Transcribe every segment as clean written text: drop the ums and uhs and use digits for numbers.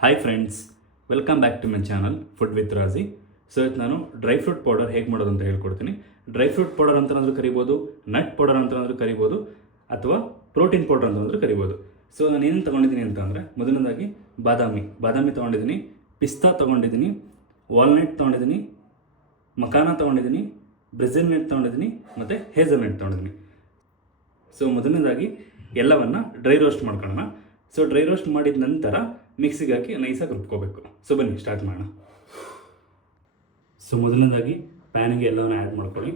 Hi friends, welcome back to my channel food with Raji. So ಇವತ್ತು ನಾನು dry fruit powder ಹೇಗೆ ಮಾಡೋದು ಅಂತ ಹೇಳ್ಕೊಡ್ತೀನಿ. ಡ್ರೈ ಫ್ರೂಟ್ ಪೌಡರ್ ಅಂತನಾದರೂ ಕರಿಬೋದು, ನಟ್ ಪೌಡರ್ ಅಂತನಾದರೂ ಕರಿಬೋದು, ಅಥವಾ ಪ್ರೋಟೀನ್ ಪೌಡರ್ ಅಂತಂದ್ರೂ ಕರಿಬೋದು. ಸೊ ನಾನು ಏನು ತೊಗೊಂಡಿದ್ದೀನಿ ಅಂತ ಅಂದರೆ, ಮೊದಲನೇದಾಗಿ ಬಾದಾಮಿ ತೊಗೊಂಡಿದ್ದೀನಿ, ಪಿಸ್ತಾ ತೊಗೊಂಡಿದ್ದೀನಿ, ವಾಲ್ನಟ್ ತೊಗೊಂಡಿದ್ದೀನಿ, ಮಕಾನ ತೊಗೊಂಡಿದ್ದೀನಿ, ಬ್ರೆಜಿಲ್ ನಟ್ ತೊಗೊಂಡಿದ್ದೀನಿ, ಮತ್ತು ಹೇಸಲ್ ನಟ್ ತೊಗೊಂಡಿದ್ದೀನಿ. ಸೊ ಮೊದಲನೇದಾಗಿ ಎಲ್ಲವನ್ನು ಡ್ರೈ ರೋಸ್ಟ್ ಮಾಡ್ಕೊಳ್ಳೋಣ. ಸೊ ಡ್ರೈ ರೋಸ್ಟ್ ಮಾಡಿದ ನಂತರ ಮಿಕ್ಸಿಗೆ ಹಾಕಿ ನೈಸಾಗಿ ರುಬ್ಕೋಬೇಕು. ಸೊ ಬನ್ನಿ ಸ್ಟಾರ್ಟ್ ಮಾಡೋಣ. ಸೊ ಮೊದಲನೇದಾಗಿ ಪ್ಯಾನಿಗೆ ಎಲ್ಲವನ್ನು ಆ್ಯಡ್ ಮಾಡ್ಕೊಳ್ಳಿ.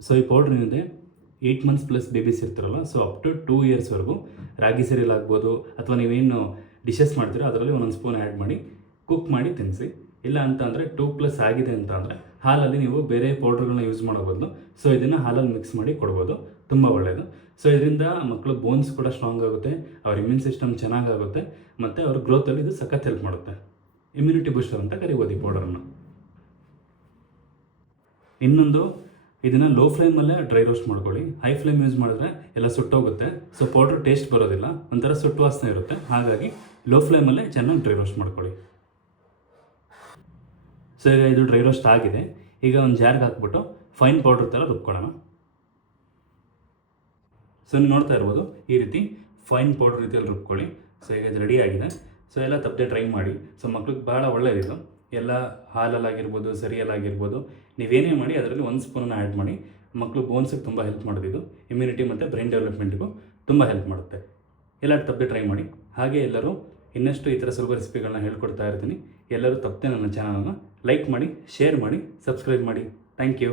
ಸೊ ಈ ಪೌಡ್ರ್ ಏನಿದೆ 8 months ಪ್ಲಸ್ ಬೇಬೀಸ್ ಇರ್ತಾರಲ್ಲ, ಸೊ ಅಪ್ ಟು 2 yearsವರೆಗೂ ರಾಗಿ ಸೀರಿಯಲ್ ಆಗ್ಬೋದು, ಅಥವಾ ನೀವೇನು ಡಿಶಸ್ ಮಾಡ್ತೀರೋ ಅದರಲ್ಲಿ ಒಂದೊಂದು ಸ್ಪೂನ್ ಆ್ಯಡ್ ಮಾಡಿ ಕುಕ್ ಮಾಡಿ ತಿನ್ನಿಸಿ. ಇಲ್ಲ ಅಂತ ಅಂದರೆ 2+ ಆಗಿದೆ ಅಂತ ಅಂದರೆ ಹಾಲಲ್ಲಿ ನೀವು ಬೇರೆ ಪೌಡ್ರ್ಗಳನ್ನ ಯೂಸ್ ಮಾಡೋ ಬದಲು ಸೊ ಇದನ್ನು ಹಾಲಲ್ಲಿ ಮಿಕ್ಸ್ ಮಾಡಿ ಕೊಡ್ಬೋದು, ತುಂಬ ಒಳ್ಳೆಯದು. ಸೊ ಇದರಿಂದ ಮಕ್ಕಳು ಬೋನ್ಸ್ ಕೂಡ ಸ್ಟ್ರಾಂಗ್ ಆಗುತ್ತೆ, ಅವ್ರ ಇಮ್ಯೂನ್ ಸಿಸ್ಟಮ್ ಚೆನ್ನಾಗಾಗುತ್ತೆ, ಮತ್ತು ಅವ್ರ ಗ್ರೋತಲ್ಲಿ ಇದು ಸಖತ್ ಹೆಲ್ಪ್ ಮಾಡುತ್ತೆ. ಇಮ್ಯುನಿಟಿ ಬೂಸ್ಟರ್ ಅಂತ ಕರಿಬೋದು ಈ ಪೌಡರನ್ನು. ಇನ್ನೊಂದು, ಇದನ್ನು ಲೋ ಫ್ಲೇಮಲ್ಲೇ ಡ್ರೈ ರೋಸ್ಟ್ ಮಾಡ್ಕೊಳ್ಳಿ. ಹೈ ಫ್ಲೇಮ್ ಯೂಸ್ ಮಾಡಿದ್ರೆ ಎಲ್ಲ ಸುಟ್ಟೋಗುತ್ತೆ, ಸೊ ಪೌಡ್ರ್ ಟೇಸ್ಟ್ ಬರೋದಿಲ್ಲ, ಒಂಥರ ಸುಟ್ಟು ವಾಸನೆ ಇರುತ್ತೆ. ಹಾಗಾಗಿ ಲೋ ಫ್ಲೇಮಲ್ಲೇ ಚೆನ್ನಾಗಿ ಡ್ರೈ ರೋಸ್ಟ್ ಮಾಡ್ಕೊಳ್ಳಿ. ಸೊ ಈಗ ಇದು ಡ್ರೈ ರೋಸ್ಟ್ ಆಗಿದೆ. ಈಗ ಒಂದು ಜಾರ್ಗೆ ಹಾಕ್ಬಿಟ್ಟು ಫೈನ್ ಪೌಡ್ರ್ ಥರ ರುಬ್ಕೊಳ್ಳೋಣ. ಸೊ ನೀವು ನೋಡ್ತಾ ಇರ್ಬೋದು, ಈ ರೀತಿ ಫೈನ್ ಪೌಡ್ರ್ ರೀತಿಯಲ್ಲಿ ರುಬ್ಕೊಳ್ಳಿ. ಸೊ ಈಗ ಇದು ರೆಡಿ ಆಗಿದೆ. ಸೊ ಎಲ್ಲ ತಪ್ಪದೆ ಟ್ರೈ ಮಾಡಿ. ಸೊ ಮಕ್ಳಿಗೆ ಭಾಳ ಒಳ್ಳೆಯದಿದು. ಎಲ್ಲ ಹಾಲಲ್ಲಾಗಿರ್ಬೋದು, ಸರಿಯಲ್ಲಾಗಿರ್ಬೋದು, ನೀವೇನೇ ಮಾಡಿ ಅದರಲ್ಲಿ 1 ಸ್ಪೂನನ್ನು ಆ್ಯಡ್ ಮಾಡಿ. ಮಕ್ಕಳು ಬೋನ್ಸಿಗೆ ತುಂಬ ಹೆಲ್ಪ್ ಮಾಡೋದಿದು. ಇಮ್ಯುನಿಟಿ ಮತ್ತು ಬ್ರೈನ್ ಡೆವಲಪ್ಮೆಂಟ್ಗೂ ತುಂಬ ಹೆಲ್ಪ್ ಮಾಡುತ್ತೆ. ಎಲ್ಲ ತಪ್ಪದೆ ಟ್ರೈ ಮಾಡಿ. ಹಾಗೆ ಎಲ್ಲರೂ ಇನ್ನಷ್ಟು ಈ ಥರ ಸುಲಭ ರೆಸಿಪಿಗಳನ್ನ ಹೇಳ್ಕೊಡ್ತಾ ಇರ್ತೀನಿ. ಎಲ್ಲರೂ ತಪ್ಪದೆ ನನ್ನ ಚಾನಲನ್ನು ಲೈಕ್ ಮಾಡಿ, ಶೇರ್ ಮಾಡಿ, ಸಬ್ಸ್ಕ್ರೈಬ್ ಮಾಡಿ. Thank you.